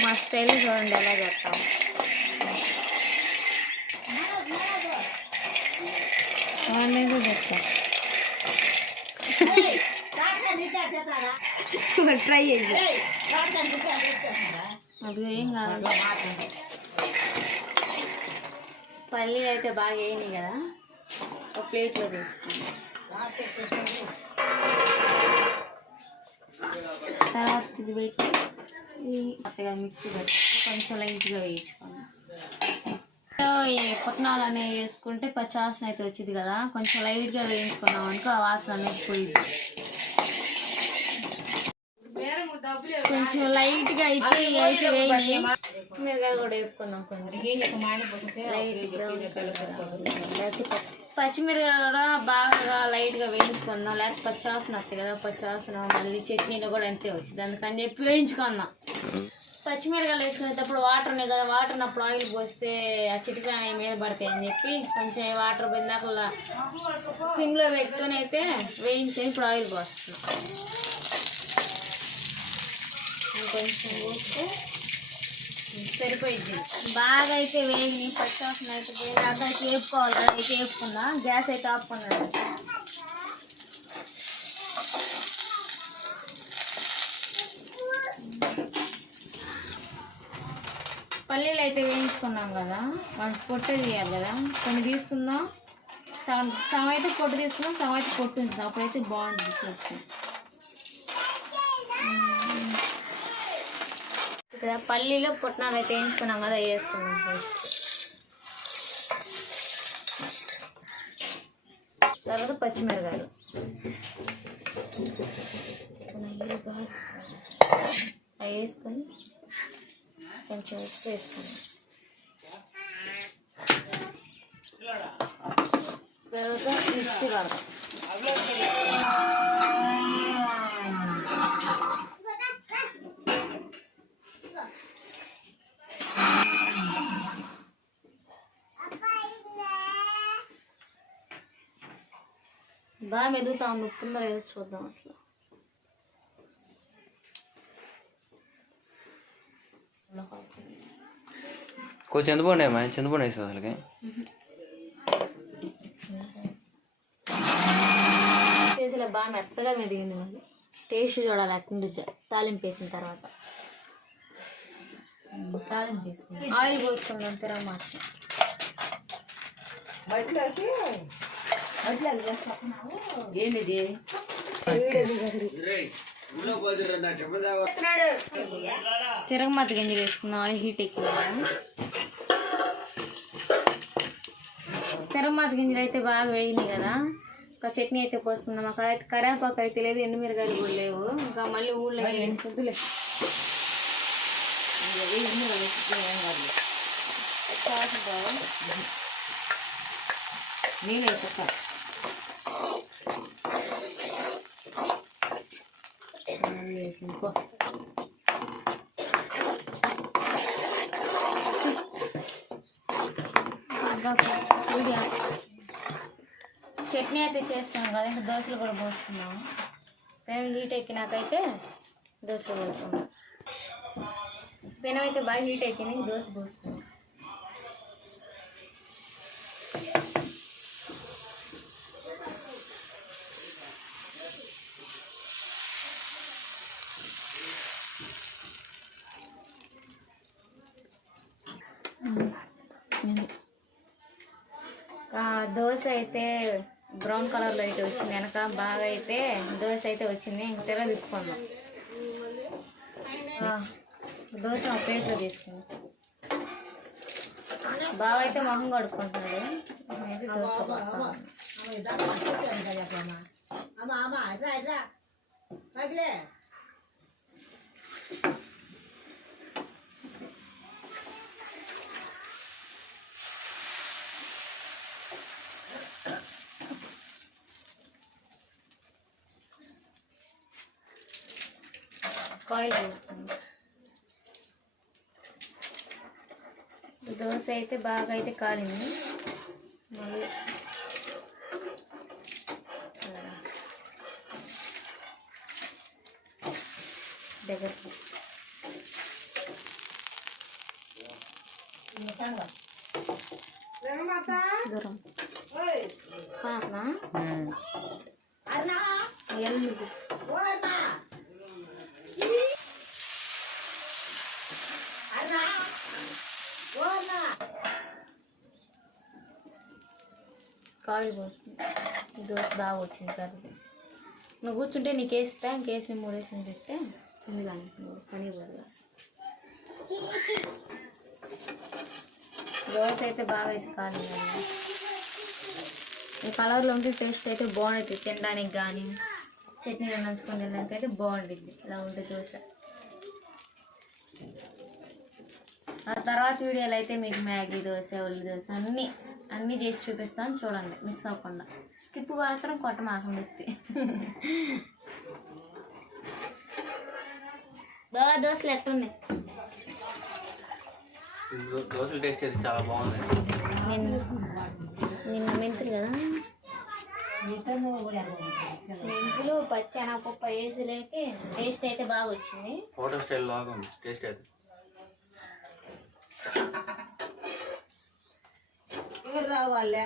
మా స్టైల్ చూడండి ఎలా చేస్తాం వాళ్ళేదో చెప్తాం ట్రై చేసి అది ఏం కాదు పల్లీలు అయితే బాగా వేయినాయి కదా ఒక ప్లేట్లో తీసుకుంది తర్వాత ఇది పెట్టి అత్తగా మిక్సీ పెట్టి కొంచెం లైట్గా వేయించుకోండి పుట్నాలు అనేవి వేసుకుంటే పచ్చి వాసన అయితే వచ్చింది కదా కొంచెం లైట్గా వేయించుకున్నాం అనుకో ఆ వాసన అనేది పోయింది. కొంచెం లైట్గా అయితే అయితే వేయి మిరగాయ కూడా వేసుకున్నాం కొంచెం. లేకపోతే పచ్చిమిరకాయలు కూడా బాగా లైట్గా వేయించుకున్నాం. లేకపోతే పచ్చాసన వస్తాయి కదా పచ్చాసన మళ్ళీ చట్నీలో కూడా అంతే వచ్చింది అందుకని చెప్పి వేయించుకున్నాం. పచ్చిమిరకాయలు వేసుకునేటప్పుడు వాటర్ ఉన్నాయి కదా వాటర్ ఉన్నప్పుడు ఆయిల్ పోస్తే ఆ చిటికాయ మీద పడతాయి అని చెప్పి కొంచెం వాటర్ పోయినాక సిమ్లో పెట్టుకొని అయితే వేయించి ఇప్పుడు ఆయిల్ పోస్తున్నాం. కొంచెం పోస్తే సరిపోయింది. బాగా అయితే వేగి ఫస్ట్ ఆఫ్ అయితే వేగాక అయితే వేపుకోవాలి కదా అయితే వేపుకుందా? గ్యాస్ అయితే ఆపుకున్నాడు పల్లీలు అయితే వేయించుకున్నాం కదా. వాటి పొట్టు తీయాలి కదా. కొన్ని తీసుకుందాం. సగం సగం అయితే పొట్టు తీసుకుందాం సగం అయితే పొట్టు ఉంచుదాం. అప్పుడైతే బాగుంటుంది. ఇక్కడ పల్లీలో పుట్నాలు అయితే వేయించుకున్నాం కదా అవి వేసుకున్నాం ఫస్ట్ తర్వాత పచ్చిమిరకాయలు. అవి వేసుకొని కొంచెం ఉప్పు వేసుకున్నాం తర్వాత మిక్సీ పడతాం బాగా మెదుగుతా ఉంది ఉప్పు ఉందో లేదో చూద్దాం అసలు. కొంచెం చింతపండు ఏమా చింతపండు వేసావు అసలుకి? చేసేలా బాగా మెత్తగా మెదిగింది మళ్ళీ టేస్ట్ చూడాలి అట్టుండిద్ది. తాలింపు వేసిన తర్వాత. ఆయిల్ పోసుకుందాం తిరగమాట తిరగమాత గింజలు వేసుకుందాం ఆయిల్ హీట్ ఎక్కింది కదా తిరగమాత గింజలు అయితే బాగా వేగినాయి కదా. ఇంకా చట్నీ అయితే పోసుకుందాం అక్కడ అయితే కరేపాకు అయితే లేదు ఎండుమిరకాయలు కూడా లేవు. ఇంకా మళ్ళీ ఊళ్ళో వద్దులే నీళ్ళు వేసేస్తా వేసుకో వీడియో చట్నీ అయితే చేస్తున్నాం కదా ఇంకా దోశలు కూడా పోస్తున్నాము. పెనం హీట్ ఎక్కినాకైతే దోశలు పోస్తున్నాం. పెనం అయితే బాగా హీట్ అయిపోయింది దోశ పోస్తున్నాం దోశ అయితే బ్రౌన్ కలర్లో అయితే వచ్చింది వెనక బాగా అయితే దోశ అయితే వచ్చింది ఇంకా తెర తీసుకుందాం. దోశ ఒక ప్లేట్లో తీసుకుందాం బాగా అయితే మొహం కడుక్కుంటున్నాడు. నేనైతే దోశ పోస్తాను. ఆయిల్ దోశ అయితే బాగా అయితే కాలింది. మళ్ళీ దగ్గర దూరం పాపనా ఉమ్. ఎల్లు కాయలు పోస్తుంది. దోశ బాగా వచ్చింది కర్రీ. నువ్వు కూర్చుంటే నీకు వేస్తా ఇంకేసి మూడేసి పెడితే ఉంది కానీ పని పోదు దోశ అయితే బాగా అయితే కాదు. ఈ కలర్లో ఉంటే టేస్ట్ అయితే బాగుంటుంది తినడానికి కానీ. చట్నీ నంచుకొని తినడానికి అయితే బాగుంటుంది. ఇలా ఉంటుంది దోశ. ఆ తర్వాత వీడియోలో అయితే మీకు మ్యాగీ దోశ ఉల్లి దోశ అన్నీ అన్నీ చేసి చూపిస్తాను చూడండి మిస్ అవ్వకుండా. స్కిప్ మాత్రం కొట్ట మాసం పెట్టి బాగా దోశలు ఎట్టున్నాయి దోశల టేస్ట్ అయితే చాలా బాగుంది. నిన్న నిన్న మెంతులు కదా? మెంతులు వేసి లేక టేస్ట్ అయితే బాగా వచ్చింది. ఫోటో స్టైల్ లాగా ఉంది టేస్ట్ అయితే. రావాలే?